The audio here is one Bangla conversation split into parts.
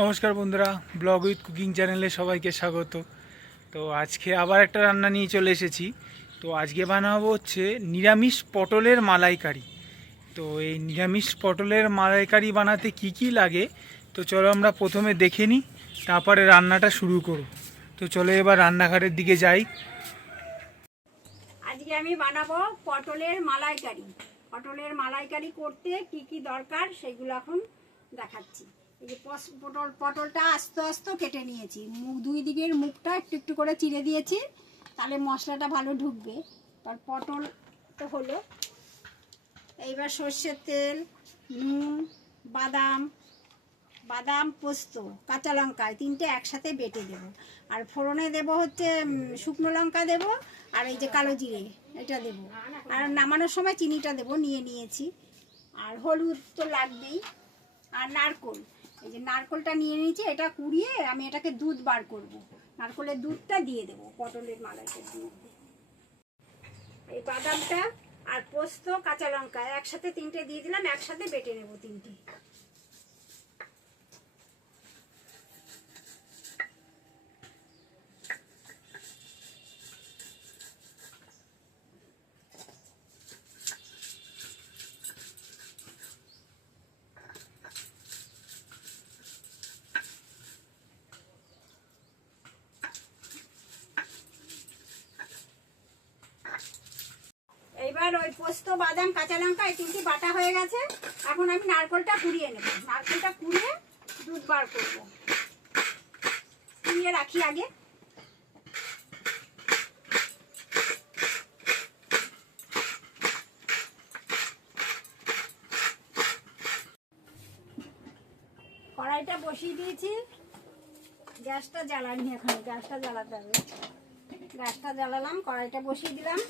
নমস্কার বন্ধুরা, ব্লগ উইথ কুকিং চ্যানেলে সবাইকে স্বাগত। তো আজকে আবার একটা রান্না নিয়ে চলে এসেছি। তো আজকে বানাবো হচ্ছে নিরামিষ পটলের মালাইকারি। তো এই নিরামিষ পটলের মালাইকারি বানাতে কি কি লাগে, তো চলো আমরা প্রথমে দেখে নিই, তারপরে রান্নাটা শুরু করব। তো চলো এবার রান্নাঘরের দিকে যাই। আজকে আমি বানাবো পটলের মালাইকারি। পটলের মালাইকারি করতে কি কি দরকার সেগুলো এখন দেখাচ্ছি। এই যে পটলটা আস্তে আস্তে কেটে নিয়েছি, দুই দিকের মুখটা একটু একটু করে চিড়ে দিয়েছি, তাহলে মশলাটা ভালো ঢুকবে। তার পটল তো হলো। এইবার সর্ষের তেল, নুন, বাদাম বাদাম পোস্ত, কাঁচা লঙ্কা তিনটে একসাথে বেটে দেবো। আর ফোড়নে দেব হচ্ছে শুকনো লঙ্কা দেব, আর এই যে কালো জিরে এটা দেব। আর নামানোর সময় চিনিটা দেব, নিয়ে নিয়েছি। আর হলুদ তো লাগবেই। আর নারকোল, এই যে নারকোলটা নিয়ে নিয়েছি, এটা কুড়িয়ে আমি এটাকে দুধ বার করব। নারকোলের দুধটা দিয়ে দেবো পটলের মালাইটা দিয়ে। এই বাদামটা আর পোস্ত কাঁচা লঙ্কা একসাথে তিনটে দিয়ে দিলাম, একসাথে বেটে নেব তিনটে। এইবার ওই পোস্ত বাদাম কাঁচা লঙ্কা এই তিনটি বাটা হয়ে গেছে। এখন আমি নারকেলটা কুড়িয়ে নেব। নারকেলটা কুড়িয়ে দুধ বার করব। কুড়িয়ে রাখি আগে। কড়াইটা বসিয়ে দিয়েছি, গ্যাসটা জ্বালানি, এখন গ্যাসটা জ্বালাতে হবে। গ্যাসটা জ্বালালাম, কড়াইটা বসিয়ে দিলাম।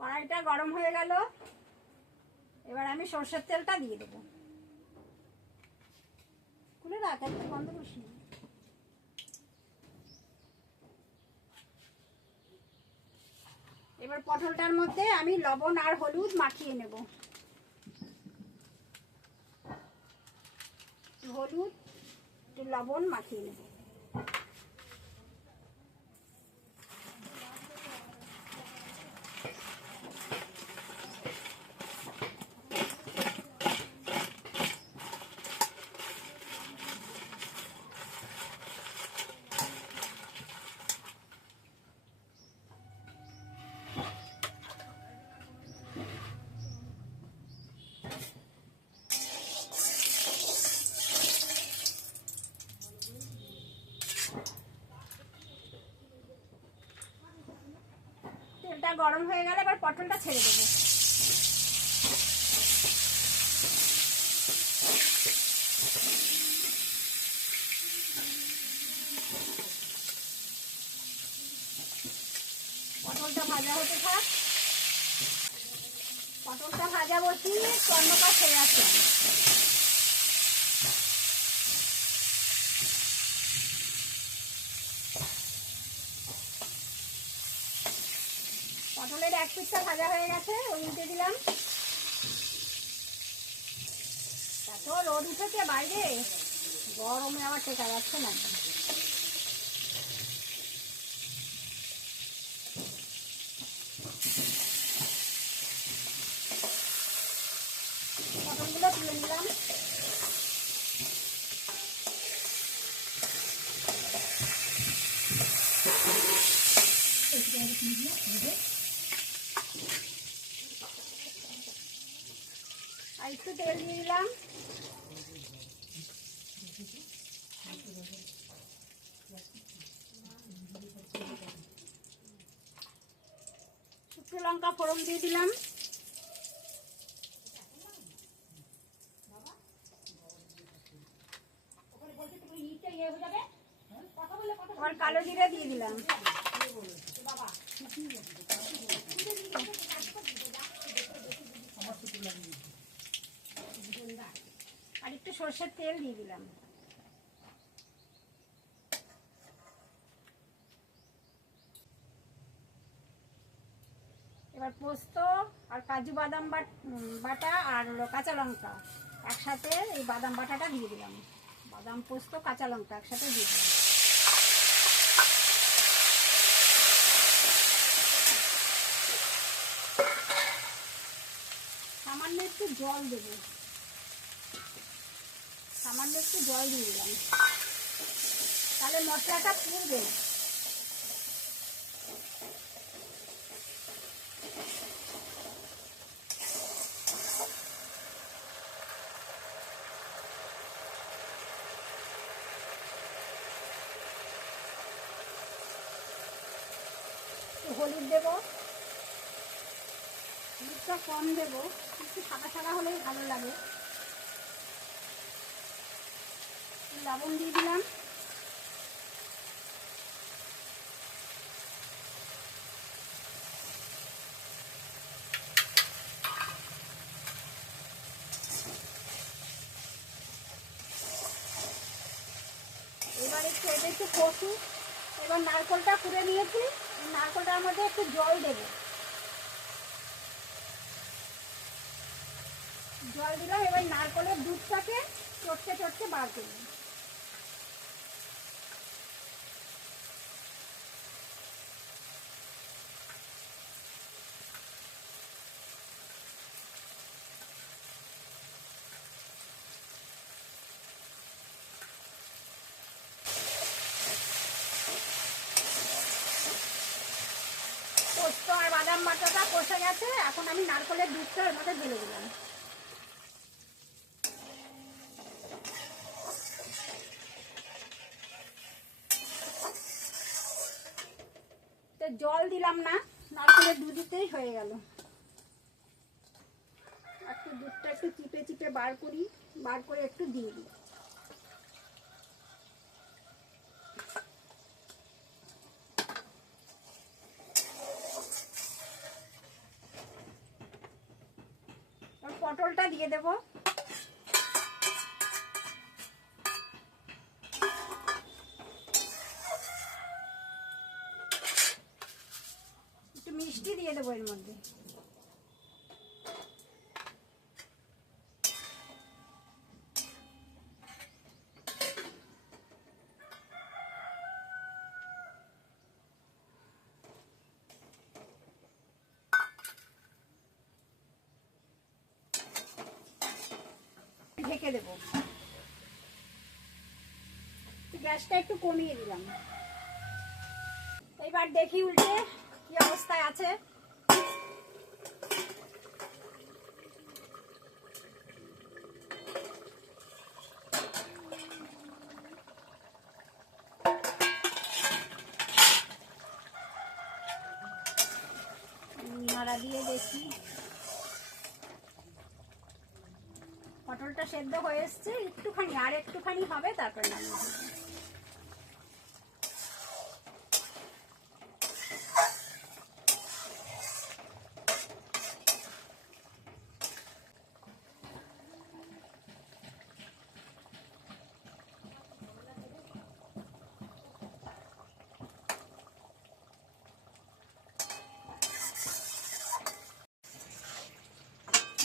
কড়াইটা গরম হয়ে গেল, এবার আমি সরষের তেলটা দিয়ে দেবো। খুলে রাখ, একটা বন্ধ করছি। এবার পটলটার মধ্যে আমি লবণ আর হলুদ মাখিয়ে নেব। হলুদ একটু লবণ মাখিয়ে নেব। তেলটা গরম হয়ে গেলে এবার পটলটা ছেড়ে দেবো। পটলটা ভাজা হতে থাক। পটলটা ভাজা বসিয়ে টমেটো ছেড়ে আসছে। পটলের এক পিঠটা ভাজা হয়ে গেছে, উল্টে দিলাম। এত রোদ উঠেছে বাইরে, গরমে আবার টেকা যাচ্ছে না। পটলগুলো তুলে নিলাম। আর একটু তেল দিয়ে দিলাম। শুকনো লঙ্কা ফোড়ন দিয়ে দিলাম। আর কালো জিরা দিয়ে দিলাম। আর একটু সর্ষের তেল দিয়ে দিলাম। এবার পোস্ত আর কাজু বাদাম বাটা আর কাঁচা লঙ্কা একসাথে এই বাদাম বাটাটা দিয়ে দিলাম। বাদাম পোস্ত কাঁচা লঙ্কা একসাথে দিয়ে দিলাম। সামান্য একটু জল দেবো, সামান্য একটু জল দিয়ে দিলাম, তাহলে মশলাটা পুড়বে। হলুদ দেবো, হলুদটা কম দেবো, একটু সাদা সাদা হলেই ভালো লাগে। লবণ দিয়ে দিলাম। এবার এটা একটু কষু। এবার নারকেলটা কুড়ে নিয়েছি, নারকেলটার মধ্যে একটু জল দেবো। জল দিলাম। এবার নারকেলের দুধটাকে চটকে চটকে বার করব। পোস্ত আর বাদাম বাটাটা কষে গেছে, এখন আমি নারকেলের দুধটা এর মধ্যে ঢেলে দিলাম। জল দিলাম না, নারকেলের দুধেতেই হয়ে গেল। একটু দুধটা একটু চিপে চিপে বার করি, বার করে একটু দিয়ে দিই। পটলটা দিয়ে দেবো। একটু মিষ্টি দিয়ে দেবো এর মধ্যে। ঢেকে দেবো। গ্যাসটা একটু কমিয়ে দিলাম। এবার দেখি উল্টে কি অবস্থায় আছে। নাড়া দিয়ে দেখি। পটলটা সেদ্ধ হয়ে এসছে, একটুখানি আর একটুখানি হবে, তারপর নামিয়ে দেব।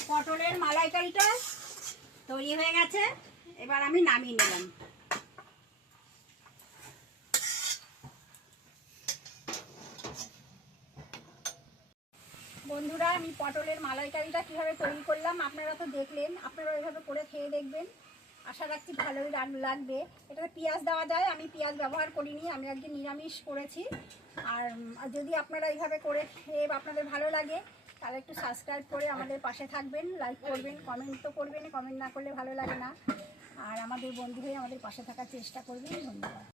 পটলের মালাইকারিটা তৈরি হয়ে গেছে, এবার আমি নামিয়ে নিলাম। বন্ধুরা, আমি পটলের মালাইকারিটা কিভাবে তৈরি করলাম আপনারা তো দেখলেন, আপনারা ওইভাবে করে খেয়ে দেখবেন। আশা রাখছি ভালোই লাগবে। এটাতে পেঁয়াজ দেওয়া যায়, আমি পেঁয়াজ ব্যবহার করিনি, আমি আজকে নিরামিষ করেছি। আর যদি আপনারা এইভাবে করে খেয়ে আপনাদের ভালো লাগে, তাহলে একটু সাবস্ক্রাইব করে আমাদের পাশে থাকবেন, লাইক করবেন, কমেন্ট তো করবেন, কমেন্ট না করলে ভালো লাগে না। আর আমাদের বন্ধু হয়ে আমাদের পাশে থাকার চেষ্টা করবেন। ধন্যবাদ।